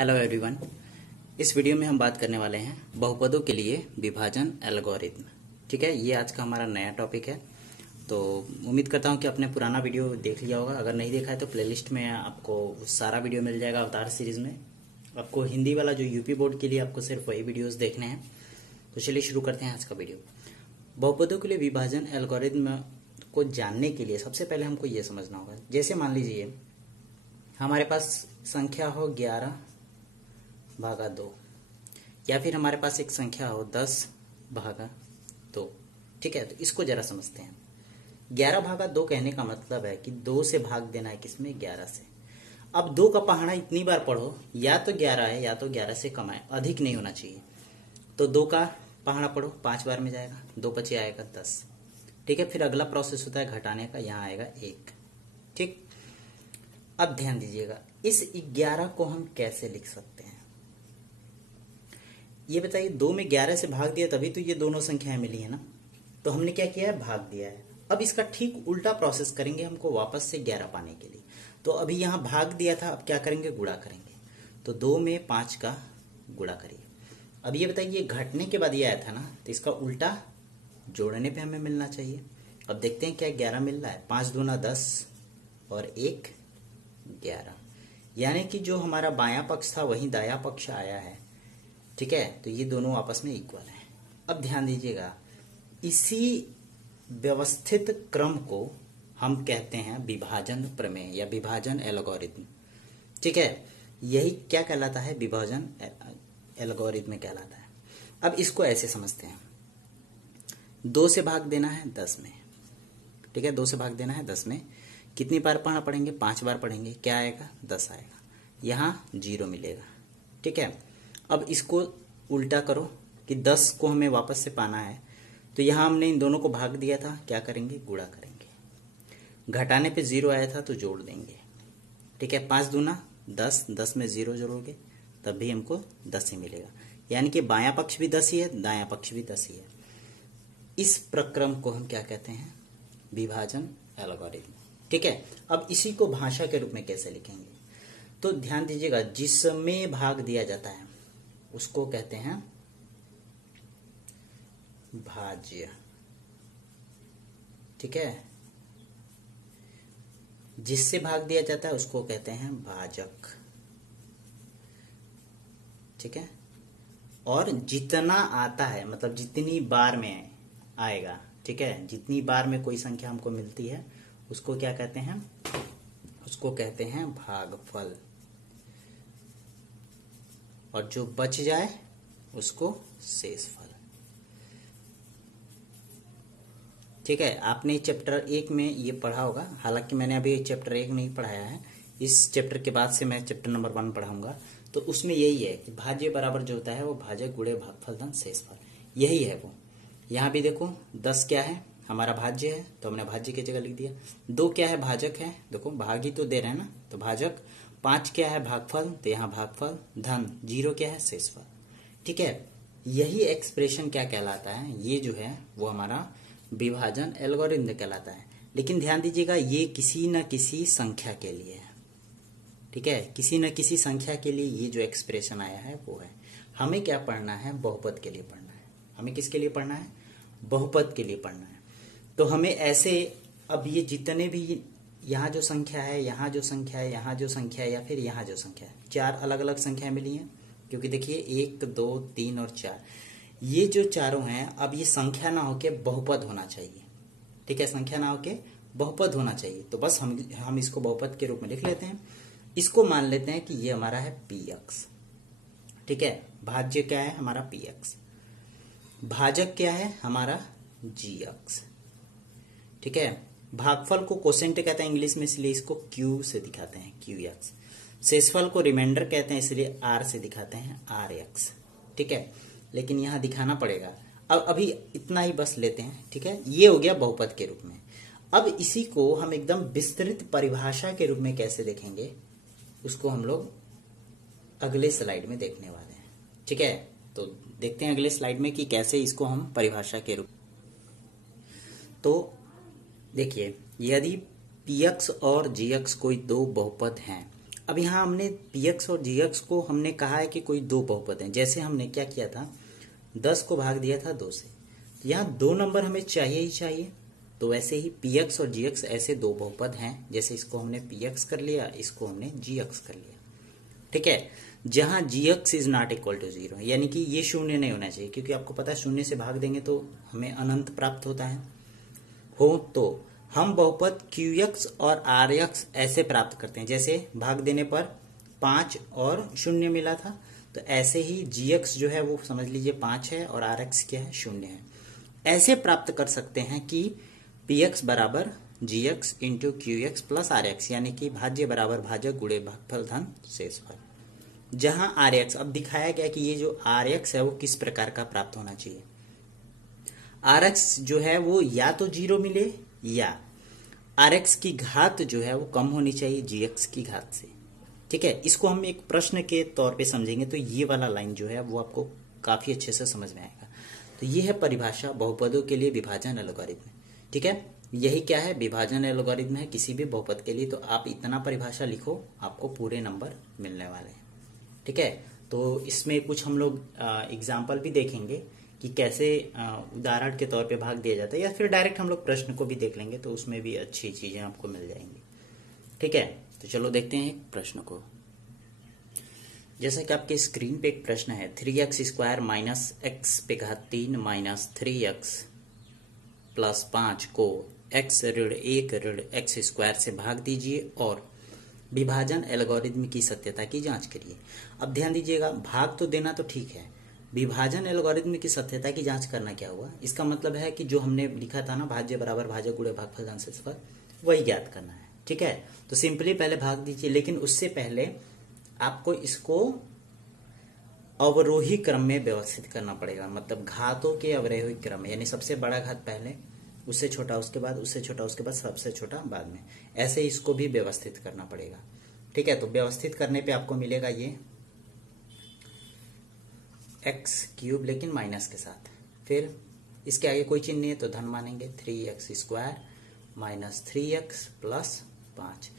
Hello everyone. इस video में हम बात करने वाले हैं बहुपदों के लिए विभाजन एल्गोरिथम। ठीक है, ये आज का हमारा नया टॉपिक है। तो उम्मीद करता हूँ कि आपने पुराना वीडियो देख लिया होगा। अगर नहीं देखा है तो प्लेलिस्ट में आपको सारा वीडियो मिल जाएगा अवतार सीरीज में। आपको हिंदी वाला जो यूपी बोर्ड के लिए आपको सिर्फ वही वीडियोज देखने हैं। तो चलिए शुरू करते हैं आज का वीडियो। बहुपदों के लिए विभाजन एल्गोरिथम को जानने के लिए सबसे पहले हमको ये समझना होगा। जैसे मान लीजिए हमारे पास संख्या हो 11/2 या फिर हमारे पास एक संख्या हो 10/2। ठीक है, तो इसको जरा समझते हैं। 11/2 कहने का मतलब है कि 2 से भाग देना है किसमें, 11 से। अब 2 का पहाड़ा इतनी बार पढ़ो, या तो 11 है या तो 11 से कम है, अधिक नहीं होना चाहिए। तो 2 का पहाड़ा पढ़ो, 5 बार में जाएगा, 2 पचे आएगा 10। ठीक है, फिर अगला प्रोसेस होता है घटाने का, यहाँ आएगा 1। ठीक, अब ध्यान दीजिएगा, इस 11 को हम कैसे लिख सकते हैं ये बताइए। 2 में 11 से भाग दिया तभी तो ये दोनों संख्याएं मिली है ना। तो हमने क्या किया है, भाग दिया है। अब इसका ठीक उल्टा प्रोसेस करेंगे हमको वापस से 11 पाने के लिए। तो अभी यहां भाग दिया था, अब क्या करेंगे, गुणा करेंगे। तो 2 में 5 का गुणा करिए। अब ये बताइए घटने के बाद ये आया था ना, तो इसका उल्टा जोड़ने पे हमें मिलना चाहिए। अब देखते हैं क्या 11 मिल रहा है। 5 दूना 10 और 1 11, यानी कि जो हमारा बायां पक्ष था वही दायां पक्ष आया है। ठीक है, तो ये दोनों आपस में इक्वल हैं। अब ध्यान दीजिएगा, इसी व्यवस्थित क्रम को हम कहते हैं विभाजन प्रमेय या विभाजन एल्गोरिथम। ठीक है, यही क्या कहलाता है, विभाजन एल्गोरिथम कहलाता है। अब इसको ऐसे समझते हैं, 2 से भाग देना है 10 में। ठीक है, 2 से भाग देना है 10 में। कितनी बार पढ़ेंगे, 5 बार पढ़ेंगे, क्या आएगा, 10 आएगा, यहाँ 0 मिलेगा। ठीक है, अब इसको उल्टा करो कि 10 को हमें वापस से पाना है। तो यहाँ हमने इन दोनों को भाग दिया था, क्या करेंगे, गुणा करेंगे। घटाने पे 0 आया था तो जोड़ देंगे। ठीक है, 5 दूना 10, 10 में 0 जोड़ोगे तब भी हमको 10 ही मिलेगा, यानी कि बायां पक्ष भी 10 ही है, दायां पक्ष भी 10 ही है। इस प्रक्रम को हम क्या कहते हैं, विभाजन एल्गोरिथम। ठीक है, अब इसी को भाषा के रूप में कैसे लिखेंगे, तो ध्यान दीजिएगा, जिसमें भाग दिया जाता है उसको कहते हैं भाज्य। ठीक है, जिससे भाग दिया जाता है उसको कहते हैं भाजक। ठीक है, और जितना आता है मतलब जितनी बार में आएगा, ठीक है, जितनी बार में कोई संख्या हमको मिलती है उसको क्या कहते हैं, उसको कहते हैं भागफल। और जो बच जाए उसको शेषफल। ठीक है, आपने चैप्टर 1 में ये पढ़ा होगा, हालांकि मैंने अभी चैप्टर 1 नहीं पढ़ाया है। इस चैप्टर के बाद से मैं चैप्टर नंबर 1 पढ़ाऊंगा। तो उसमें यही है कि भाज्य बराबर जो होता है वो भाजक गुणे भागफल धन शेषफल, यही है वो। यहाँ भी देखो 10 क्या है, हमारा भाज्य है, तो हमने भाज्य की जगह लिख दिया। 2 क्या है, भाजक है, देखो भाग ही तो दे रहे हैं ना, तो भाजक। 5 क्या है, भागफल, तो यहाँ भागफल। धन 0 क्या है, शेषफल। ठीक है, यही एक्सप्रेशन क्या कहलाता है, ये जो है वो हमारा विभाजन एल्गोरिथम कहलाता है। लेकिन ध्यान दीजिएगा, ये किसी न किसी संख्या के लिए है। ठीक है, किसी न किसी संख्या के लिए ये जो एक्सप्रेशन आया है वो है। हमें क्या पढ़ना है, बहुपद के लिए पढ़ना है। हमें किसके लिए पढ़ना है, बहुपद के लिए पढ़ना है। तो हमें ऐसे, अब ये जितने भी यहाँ जो संख्या है, यहाँ जो संख्या है, यहाँ जो संख्या है, या फिर यहाँ जो संख्या है, 4 अलग अलग संख्याएं मिली हैं। क्योंकि देखिए 1 2 3 और 4, ये जो चारों हैं, अब ये संख्या ना होके बहुपद होना चाहिए। ठीक है, संख्या ना होके बहुपद होना चाहिए। तो बस हम इसको बहुपद के रूप में लिख लेते हैं। इसको मान लेते हैं कि ये हमारा है px। ठीक है, भाज्य क्या है हमारा px, भाजक क्या है हमारा gx। ठीक है, भागफल को कोसेंट कहते हैं इंग्लिश में, इसलिए इसको q से दिखाते हैं, qx। शेषफल को रिमाइंडर कहते हैं, इसलिए r से दिखाते हैं, rx। ठीक है, लेकिन यहां दिखाना पड़ेगा। अब अभी इतना ही बस लेते हैं। ठीक है, ये हो गया बहुपद के रूप में। अब इसी को हम एकदम विस्तृत परिभाषा के रूप में कैसे देखेंगे, उसको हम लोग अगले स्लाइड में देखने वाले हैं। ठीक है, तो देखते हैं अगले स्लाइड में कि कैसे इसको हम परिभाषा के रूप। तो देखिए, यदि px और gx कोई दो बहुपद हैं, अब यहाँ हमने पी एक्स और जी एक्स को हमने कहा है कि कोई दो बहुपद हैं। जैसे हमने क्या किया था, 10 को भाग दिया था 2 से, तो यहाँ 2 नंबर हमें चाहिए ही चाहिए। तो वैसे ही पी एक्स और जी एक्स ऐसे दो बहुपद हैं, जैसे इसको हमने पी एक्स कर लिया, इसको हमने जी एक्स कर लिया। ठीक है, जहां G X is not equal to 0, यानी कि ये शून्य नहीं होना चाहिए, क्योंकि आपको पता है शून्य से भाग देंगे तो हमें अनंत प्राप्त होता है। तो हम बहुपद क्यू एक्स और आर एक्स ऐसे प्राप्त करते हैं, जैसे भाग देने पर 5 और 0 मिला था, तो ऐसे ही जी एक्स जो है वो समझ लीजिए 5 है और आर एक्स क्या है, 0 है। ऐसे प्राप्त कर सकते हैं कि पी एक्स बराबर G X into Q X plus R X, यानी कि भाज्य बराबर भाजक गुणे भागफल धन शेषफल। जहां आर एक्स, अब दिखाया गया कि ये जो आर एक्स है वो किस प्रकार का प्राप्त होना चाहिए। आर एक्स जो है वो या तो 0 मिले, या आर एक्स की घात जो है वो कम होनी चाहिए जी एक्स की घात से। ठीक है, इसको हम एक प्रश्न के तौर पे समझेंगे तो ये वाला लाइन जो है वो आपको काफी अच्छे से समझ में आएगा। तो ये है परिभाषा बहुपदों के लिए विभाजन एल्गोरिथम। ठीक है, यही क्या है, विभाजन एल्गोरिथम है किसी भी बहुपद के लिए। तो आप इतना परिभाषा लिखो, आपको पूरे नंबर मिलने वाले हैं। ठीक है, तो इसमें कुछ हम लोग एग्जाम्पल भी देखेंगे कि कैसे उदाहरण के तौर पे भाग दिया जाता है, या फिर डायरेक्ट हम लोग प्रश्न को भी देख लेंगे, तो उसमें भी अच्छी चीजें आपको मिल जाएंगी। ठीक है, तो चलो देखते हैं प्रश्न को। जैसा कि आपके स्क्रीन पे एक प्रश्न है, 3x स्क्वायर माइनस एक्स पे घात 3 माइनस 3x प्लस 5 को x ऋण 1 ऋण x स्क्वायर से भाग दीजिए और विभाजन एल्गोरिथम की सत्यता की जांच करिए। अब ध्यान दीजिएगा, भाग तो देना तो ठीक है, विभाजन एल्गोरिथम की सत्यता की जांच करना क्या हुआ, इसका मतलब है कि जो हमने लिखा था ना, भाज्य बराबर भाजक गुणे भागफल धन शेषफल, वही ज्ञात करना है। ठीक है, तो सिंपली पहले भाग दीजिए, लेकिन उससे पहले आपको इसको अवरोही क्रम में व्यवस्थित करना पड़ेगा, मतलब घातों के अवरोही क्रम में, यानी सबसे बड़ा घात पहले, उससे छोटा उसके बाद, उससे छोटा उसके बाद, सबसे छोटा बाद में, ऐसे इसको भी व्यवस्थित करना पड़ेगा। ठीक है, तो व्यवस्थित करने पे आपको मिलेगा ये एक्स क्यूब लेकिन माइनस के साथ, फिर इसके आगे कोई चिन्ह नहीं है तो धन मानेंगे, 3x square minus 3x plus 5।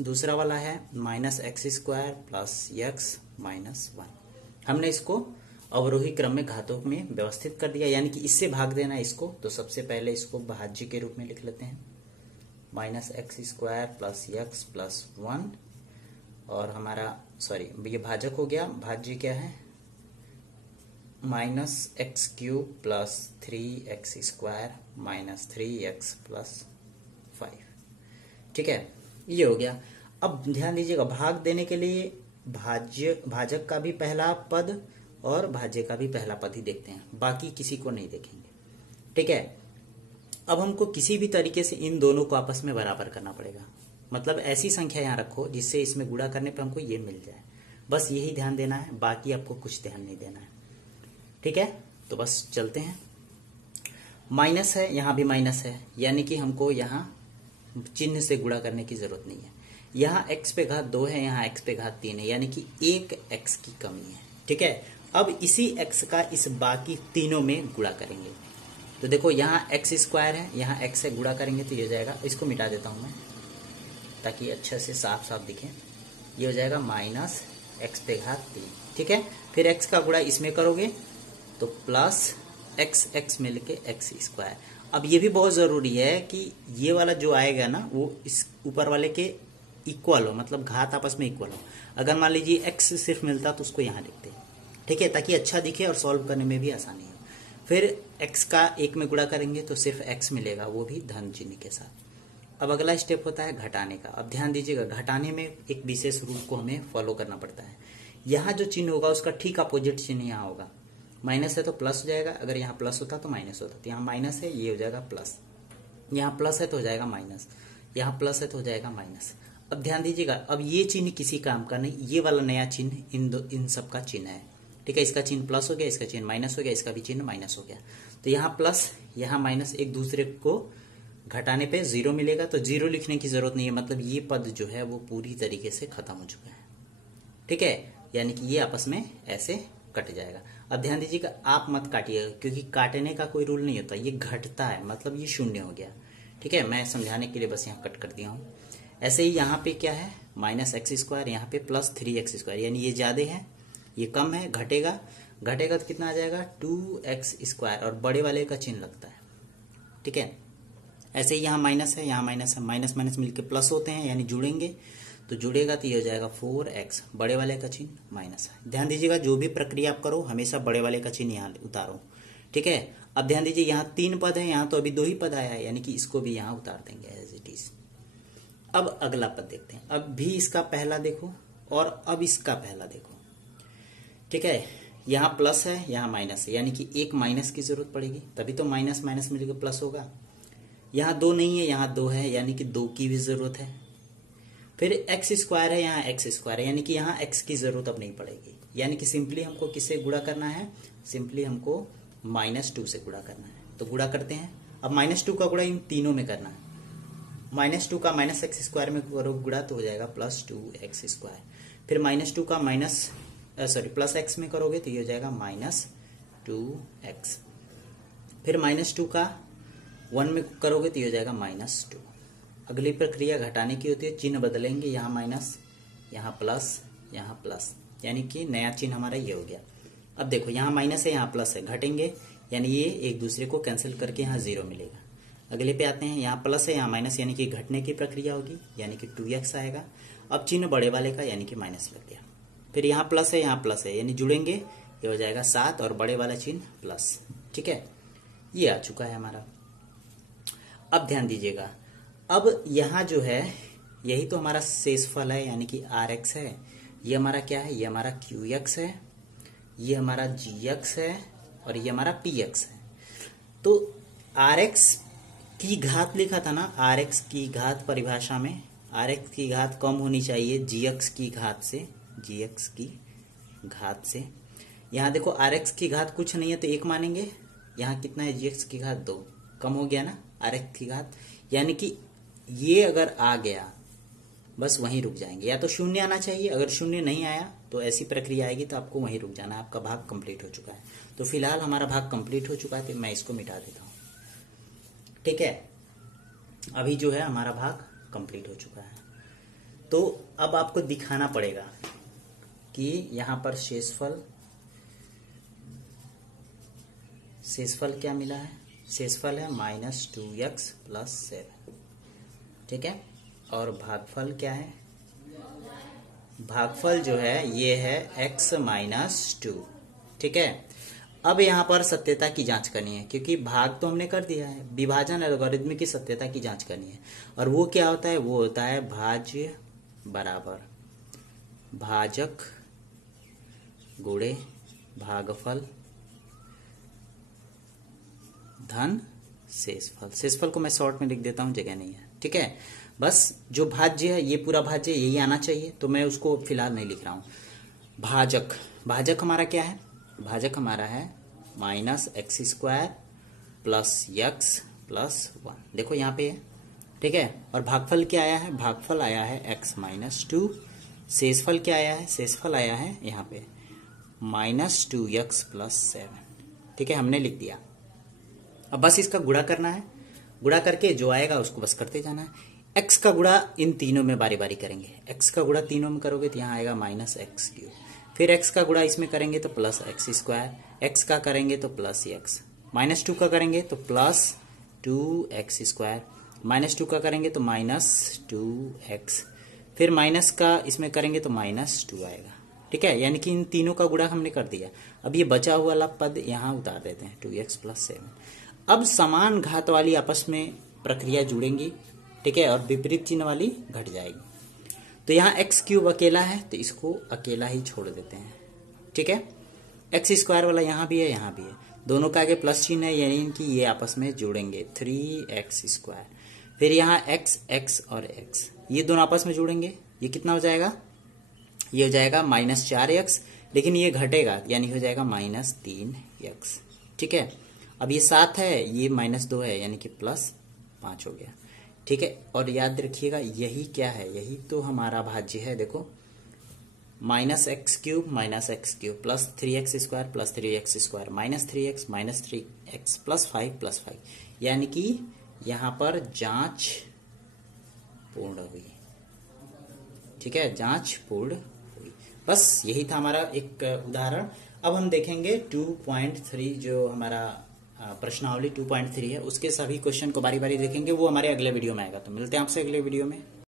दूसरा वाला है minus x square plus x minus 1। हमने इसको अवरोही क्रम में घातों में व्यवस्थित कर दिया, यानी कि इससे भाग देना है इसको, तो सबसे पहले इसको भाज्य के रूप में लिख लेते हैं, minus x square plus x plus 1, और हमारा ये भाजक हो गया, भाज्य क्या है, minus x cube plus 3x square minus 3x plus 5। ठीक है, ये हो गया। अब ध्यान दीजिएगा, भाग देने के लिए भाजक का भी पहला पद और भाज्य का भी पहला पद ही देखते हैं, बाकी किसी को नहीं देखेंगे। ठीक है, अब हमको किसी भी तरीके से इन दोनों को आपस में बराबर करना पड़ेगा, मतलब ऐसी संख्या यहां रखो जिससे इसमें गुणा करने पे हमको ये मिल जाए, बस यही ध्यान देना है, बाकी आपको कुछ ध्यान नहीं देना है। ठीक है, तो बस चलते हैं। माइनस है, यहां भी माइनस है, यानी कि हमको यहां चिन्ह से गुणा करने की जरूरत नहीं है। यहाँ x पे घात 2 है, यहाँ x पे घात 3 है, यानी कि 1 x की कमी है। ठीक है, अब इसी x का इस बाकी तीनों में गुणा करेंगे। तो देखो यहाँ x स्क्वायर है, यहाँ x से गुणा करेंगे तो ये हो जाएगा, इसको मिटा देता हूं मैं ताकि अच्छे से साफ साफ दिखे, ये हो जाएगा माइनस x पे घात 3। ठीक है, फिर x का गुणा इसमें करोगे तो प्लस x मिलके x स्क्वायर। अब ये भी बहुत जरूरी है कि ये वाला जो आएगा ना वो इस ऊपर वाले के इक्वल हो, मतलब घात आपस में इक्वल हो। अगर मान लीजिए x सिर्फ मिलता तो उसको यहाँ लिखते, ठीक है, ताकि अच्छा दिखे और सॉल्व करने में भी आसानी हो। फिर x का 1 में गुणा करेंगे तो सिर्फ x मिलेगा, वो भी धन चिन्ह के साथ। अब अगला स्टेप होता है घटाने का। अब ध्यान दीजिएगा, घटाने में एक विशेष रूल को हमें फॉलो करना पड़ता है। यहाँ जो चिन्ह होगा उसका ठीक अपोजिट चिन्ह यहाँ होगा। माइनस है तो प्लस हो जाएगा, अगर यहाँ प्लस होता तो माइनस होता, तो यहाँ माइनस है ये हो जाएगा प्लस, यहाँ प्लस है तो हो जाएगा माइनस, यहाँ प्लस है तो हो जाएगा माइनस। अब ध्यान दीजिएगा, अब ये चिन्ह किसी काम का नहीं, ये वाला नया चिन्ह इन सब का चिन्ह है। ठीक है, इसका चिन्ह प्लस हो गया, इसका चिन्ह माइनस हो गया, इसका भी चिन्ह माइनस हो गया। तो यहाँ प्लस यहाँ माइनस एक दूसरे को घटाने पे 0 मिलेगा, तो 0 लिखने की जरूरत नहीं है, मतलब ये पद जो है वो पूरी तरीके से खत्म हो चुका है। ठीक है, यानी कि ये आपस में ऐसे कट जाएगा। अब ध्यान दीजिएगा, आप मत काटिएगा क्योंकि काटने का कोई रूल नहीं होता, ये घटता है, मतलब ये 0 हो गया। ठीक है, मैं समझाने के लिए बस यहाँ कट कर दिया हूँ। ऐसे ही यहाँ पे क्या है माइनस एक्स स्क्वायर, यहाँ पे प्लस 3x स्क्वायर, यानी ये ज्यादा है ये कम है, घटेगा घटेगा तो कितना आ जाएगा 2x स्क्वायर, और बड़े वाले का चिन्ह लगता है। ठीक है, ऐसे ही यहाँ माइनस है, यहाँ माइनस है, माइनस माइनस मिलके प्लस होते हैं यानी जुड़ेंगे, तो जुड़ेगा तो ये हो जाएगा 4x, बड़े वाले का चिन्ह माइनस है। ध्यान दीजिएगा जो भी प्रक्रिया आप करो हमेशा बड़े वाले का चिन्ह यहाँ उतारो। ठीक है, अब ध्यान दीजिए यहाँ 3 पद है, यहाँ तो अभी 2 ही पद आया है, यानी कि इसको भी यहाँ उतार देंगे एज इट इज। अब अगला पद देखते हैं, अब भी इसका पहला देखो और अब इसका पहला देखो। ठीक है, यहाँ प्लस है यहाँ माइनस है, यानी कि एक माइनस की जरूरत पड़ेगी, तभी तो माइनस माइनस मिलकर प्लस होगा। यहाँ 2 नहीं है, यहाँ 2 है, यानी कि 2 की भी जरूरत है। फिर एक्स स्क्वायर है, यहाँ एक्स स्क्वायर है, यानी कि यहाँ एक्स की जरूरत अब नहीं पड़ेगी, यानी कि सिंपली हमको किससे गुणा करना है, सिंपली हमको -2 से गुणा करना है। तो गुणा करते हैं, अब -2 का गुणा इन तीनों में करना है। -2 का -x स्क्वायर में करो गुणा तो हो जाएगा +2x स्क्वायर, फिर -2 का प्लस x में करोगे तो ये हो जाएगा -2x, फिर -2 का 1 में करोगे तो ये हो जाएगा -2। अगली प्रक्रिया घटाने की होती है, चिन्ह बदलेंगे, यहाँ माइनस यहाँ प्लस, यानी कि नया चिन्ह हमारा ये हो गया। अब देखो यहाँ माइनस है यहाँ प्लस है, घटेंगे यानी ये एक दूसरे को कैंसिल करके यहाँ 0 मिलेगा। अगले पे आते हैं, यहाँ प्लस है यहाँ माइनस, यानी कि घटने की प्रक्रिया होगी, यानी कि 2x आएगा। अब चिन्ह बड़े वाले का यानी कि माइनस लग गया, फिर यहाँ प्लस है यहाँ प्लस है, यानी जुड़ेंगे ये हो जाएगा 7 और बड़े वाला चिन्ह प्लस। ठीक है, ये आ चुका है हमारा। अब ध्यान दीजिएगा, अब यहाँ जो है यही तो हमारा शेषफल है, यानी कि rx है, ये हमारा क्या है, ये हमारा qx है, ये हमारा gx है और ये हमारा px है। तो rx की घात लिखा था ना, rx की घात परिभाषा में rx की घात कम होनी चाहिए gx की घात से। यहाँ देखो rx की घात कुछ नहीं है तो 1 मानेंगे, यहाँ कितना है gx की घात 2, कम हो गया ना rx की घात, यानी कि ये अगर आ गया बस वहीं रुक जाएंगे, या तो 0 आना चाहिए, अगर 0 नहीं आया तो ऐसी प्रक्रिया आएगी तो आपको वहीं रुक जाना है, आपका भाग कंप्लीट हो चुका है। तो फिलहाल हमारा भाग कंप्लीट हो चुका है तो मैं इसको मिटा देता हूँ। ठीक है, अभी जो है हमारा भाग कंप्लीट हो चुका है। तो अब आपको दिखाना पड़ेगा कि यहाँ पर शेषफल क्या मिला है, शेषफल है -2x + 7। ठीक है, और भागफल क्या है, भागफल जो है ये है x - 2। ठीक है, अब यहाँ पर सत्यता की जांच करनी है, क्योंकि भाग तो हमने कर दिया है, विभाजन एल्गोरिथम की सत्यता की जांच करनी है। और वो क्या होता है, वो होता है भाज्य बराबर भाजक गुणे भागफल धन शेषफल। शेषफल को मैं शॉर्ट में लिख देता हूं, जगह नहीं है। ठीक है, बस जो भाज्य है ये पूरा भाज्य यही आना चाहिए, तो मैं उसको फिलहाल नहीं लिख रहा हूं। भाजक हमारा क्या है, भाजक हमारा है -x² + x + 1। देखो यहाँ पे है। ठीक है, और भागफल क्या आया है, भागफल आया है x - 2। शेषफल क्या आया है, शेषफल आया है यहाँ पे -2x + 7। ठीक है, हमने लिख दिया। अब बस इसका गुणा करना है, गुणा करके जो आएगा उसको बस करते जाना है। x का गुणा इन तीनों में बारी बारी करेंगे, x का गुणा तीनों में करोगे तो यहाँ आएगा -x3, फिर x का गुणा इसमें करेंगे तो +x², x का करेंगे तो +x, -2 का करेंगे तो +2x², -2 का करेंगे तो -2x, फिर माइनस का इसमें करेंगे तो -2 आएगा। ठीक है, यानी कि इन तीनों का गुणा हमने कर दिया। अब ये बचा हुआ वाला पद यहाँ उतार देते हैं 2x + 7। अब समान घात वाली आपस में प्रक्रिया जुड़ेंगी। ठीक है, और विपरीत चिन्ह वाली घट जाएगी। तो यहाँ x³ अकेला है तो इसको अकेला ही छोड़ देते हैं। ठीक है, x² वाला यहाँ भी है यहाँ भी है, दोनों का आगे प्लस चिन्ह है, यानी कि ये आपस में जुड़ेंगे 3x²। फिर यहाँ x और x ये दोनों आपस में जुड़ेंगे, ये कितना हो जाएगा, ये हो जाएगा -4x, लेकिन ये घटेगा यानी हो जाएगा -3x। ठीक है, अब ये 7 है, ये -2 है, यानी कि +5 हो गया। ठीक है, और याद रखिएगा यही क्या है, यही तो हमारा भाज्य है। देखो -x³ + 3x² + 3x² -3x -3x +5 यानी कि यहाँ पर जांच पूर्ण हुई। ठीक है, जांच पूर्ण हुई। बस यही था हमारा एक उदाहरण। अब हम देखेंगे 2.3 जो हमारा प्रश्नावली 2.3 है, उसके सभी क्वेश्चन को बारी बारी देखेंगे, वो हमारे अगले वीडियो में आएगा। तो मिलते हैं आपसे अगले वीडियो में।